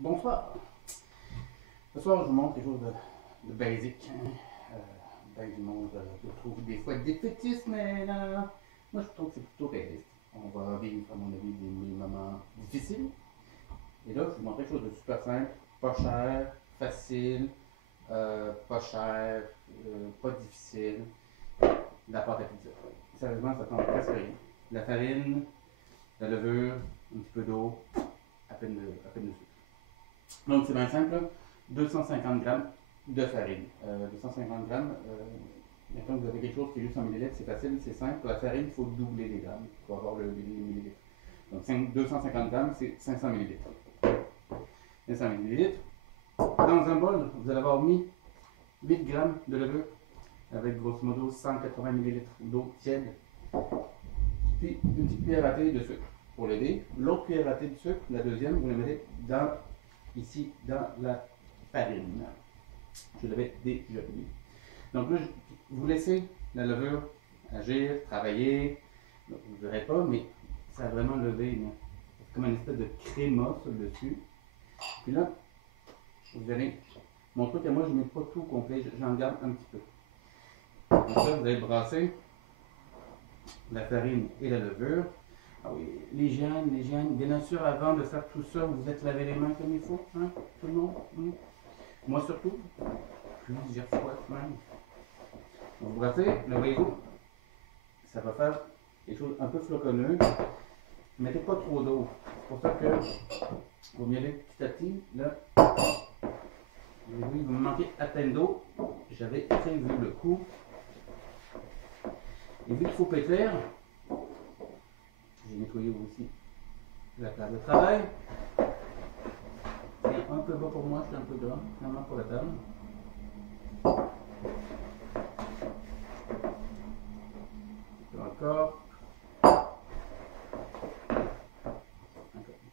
Bonsoir. Ce soir, je vous montre quelque chose de basique. Ben du monde je trouve des fois défaitiste, mais non. Moi, je trouve que c'est plutôt réaliste. On va vivre, à mon avis, des moments difficiles. Et là, je vous montre quelque chose de super simple, pas cher, facile, pas cher, pas difficile. La pâte à pizza. Sérieusement, ça prend presque rien. La farine, la levure, un petit peu d'eau, à peine de sucre. Donc c'est bien simple, là. 250 grammes de farine. 250 grammes, maintenant que vous avez quelque chose qui est juste en millilitres, c'est facile, c'est simple. Pour la farine, il faut doubler les grammes pour avoir les millilitres. Donc 250 grammes, c'est 500 millilitres. 500 millilitres. Dans un bol, vous allez avoir mis 8 grammes de levure avec grosso modo 180 millilitres d'eau tiède. Puis une petite cuillère à thé de sucre pour l'aider. L'autre cuillère à thé de sucre, la deuxième, vous la mettez ici dans la farine. Je l'avais déjà mis. Donc là, vous laissez la levure agir, travailler. Donc, vous ne verrez pas, mais ça a vraiment levé. C'est comme une espèce de créma sur le dessus. Puis là, vous allez. Mon truc à moi, je ne mets pas tout complet, j'en garde un petit peu. Donc là, vous allez brasser la farine et la levure. Ah oui, l'hygiène, bien sûr, avant de faire tout ça, vous êtes lavé les mains comme il faut, hein, tout le monde. Moi surtout, plusieurs fois même. Donc vous brassez, là voyez-vous, ça va faire quelque chose un peu floconneux. Mettez pas trop d'eau. C'est pour ça que vous m'y allez petit à petit. Là, vous me manquez à peine d'eau. J'avais prévu le coup. Et vu qu'il faut pétrir, j'ai nettoyé aussi la table de travail. C'est un peu bas pour moi, c'est un peu gras, vraiment pour la table. Encore. Un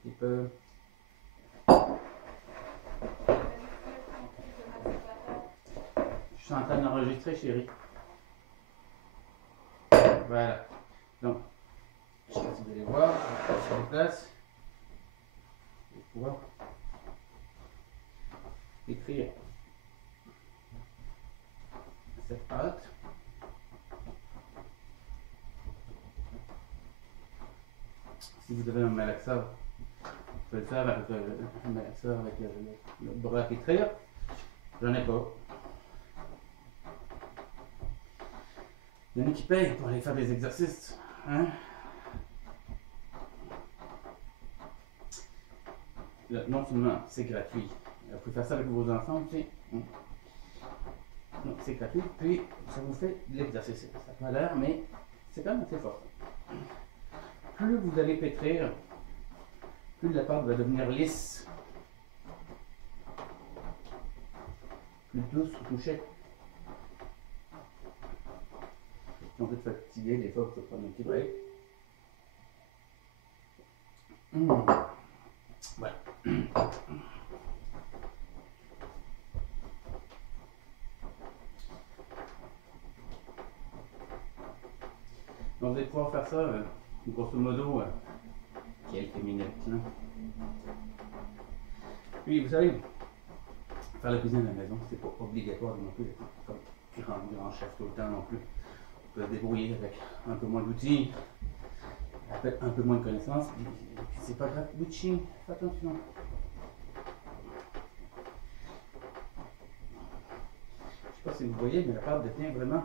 petit peu. Je suis en train d'enregistrer, chérie. Voilà. Donc, je sais pas si vous allez voir, je vais sur place. Je vais pouvoir écrire cette pâte. Si vous avez un malaxa, vous pouvez le faire avec un malaxa avec le bras à pétrir. J'en ai pas. Il y en a qui payent pour aller faire des exercices. Hein? Là, non seulement c'est gratuit, vous pouvez faire ça avec vos enfants aussi. Donc c'est gratuit, puis ça vous fait de l'exercice. Ça n'a pas l'air, mais c'est quand même assez fort. Plus vous allez pétrir, plus la pâte va devenir lisse, plus douce au toucher. Donc vous êtes fatigué, des fois vous pouvez prendre un petit break. Voilà. Donc vous allez pouvoir faire ça, grosso modo, quelques minutes. Hein. Puis vous savez, faire la cuisine à la maison, c'est pas obligatoire non plus, comme grand chef tout le temps non plus. On peut se débrouiller avec un peu moins d'outils, avec un peu moins de connaissances, puis c'est pas grave. Gucci, fais attention. Je sais pas si vous voyez, mais la pâte devient vraiment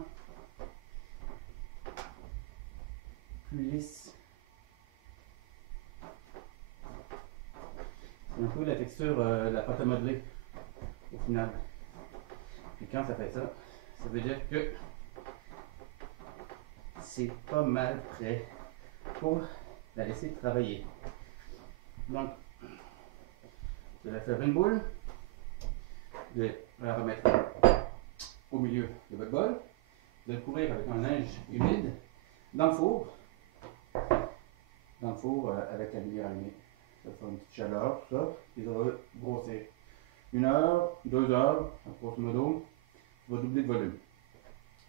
plus lisse. C'est un peu la texture de la pâte à modeler au final. Puis quand ça fait ça, ça veut dire que c'est pas mal prêt pour la laisser travailler. Donc, vous allez faire une boule, vous allez la remettre au milieu de votre bol, vous allez couvrir avec un linge humide dans le four avec la lumière allumée. Ça fera une petite chaleur, tout ça, et ça va grossir. 1 heure, 2 heures, grosso modo, ça va doubler de volume.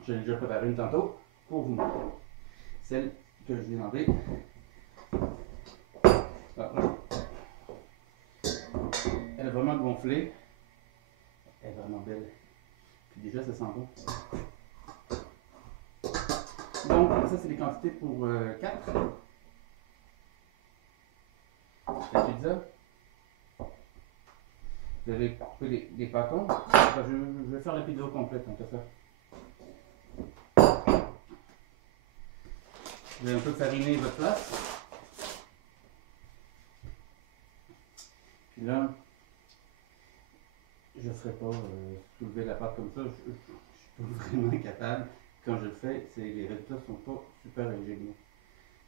J'ai déjà préparé une tantôt pour vous montrer. Celle que je viens d'enlever. Elle a a vraiment gonflé. Elle est vraiment belle. Puis déjà, ça sent bon. Donc, ça, c'est les quantités pour 4. La pizza. Vous allez couper les pâtons. Enfin, je vais faire la pizza au complète, tant qu'à faire. Vous allez un peu fariner votre place. Puis là, je ne ferai pas soulever la pâte comme ça. Je suis pas vraiment capable. Quand je le fais, les résultats ne sont pas super géniaux.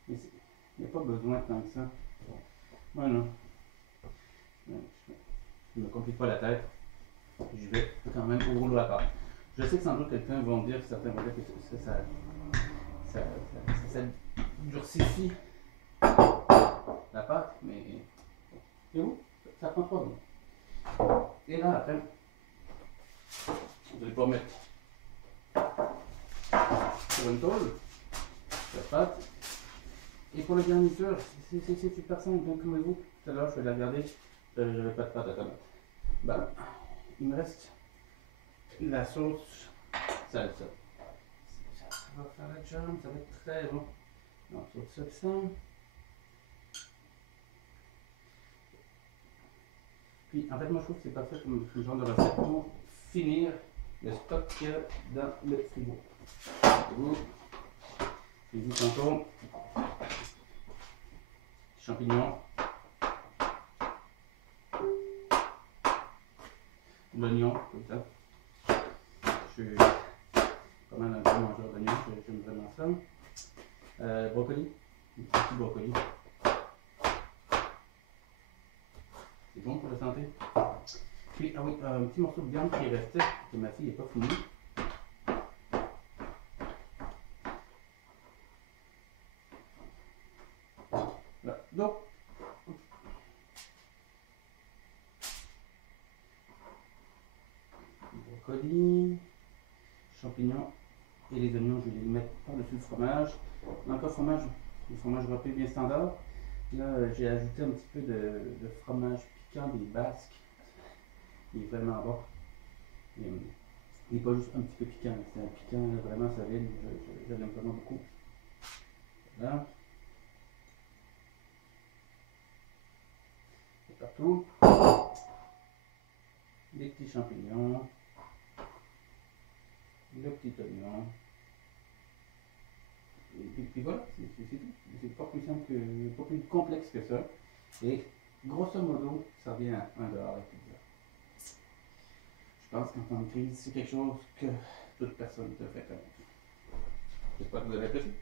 Il n'y a pas besoin tant que ça. Voilà. Je ne me complique pas la tête. Je vais quand même au rouleau à pâte. Je sais que sans doute quelqu'un va me dire, certains vont dire que ça durcifie la pâte, mais c'est où? Ça prend pas bien. Et là, après, vous allez pas mettre sur une tôle la pâte. Et pour la garniture, c'est super simple, donc comme vous, tout à l'heure je vais la regarder, je n'avais pas de pâte à tomate. Ben, il me reste la sauce salsa. Ça va faire la job, ça va être très bon. Donc, sauce salsa. Puis, en fait, moi je trouve que c'est parfait comme ce genre de recette pour finir le stock qu'il y a dans le frigo. J'ai vu tantôt champignons, l'oignon, comme ça. Je suis pas mal un gros mangeur d'oignons, j'aime vraiment ça. Brocoli, un petit brocoli. C'est bon pour la santé. Puis, ah oui, un petit morceau de viande qui est resté, que ma fille n'est pas finie. Voilà. Donc, brocoli, champignons et les oignons, je vais les mettre par-dessus le fromage. Donc, le fromage râpé bien standard. Là, j'ai ajouté un petit peu de fromage piquant des Basques. Il est vraiment bon. Il n'est pas juste un petit peu piquant, c'est un piquant vraiment solide. Je l'aime vraiment beaucoup. Voilà. Et partout. Des petits champignons. Le petit oignon. Et puis voilà, c'est tout. C'est pas plus simple pas plus complexe que ça. Et grosso modo, ça revient à $1 la pizza. Je pense qu'en temps de crise, c'est quelque chose que toute personne peut faire. J'espère que vous avez apprécié.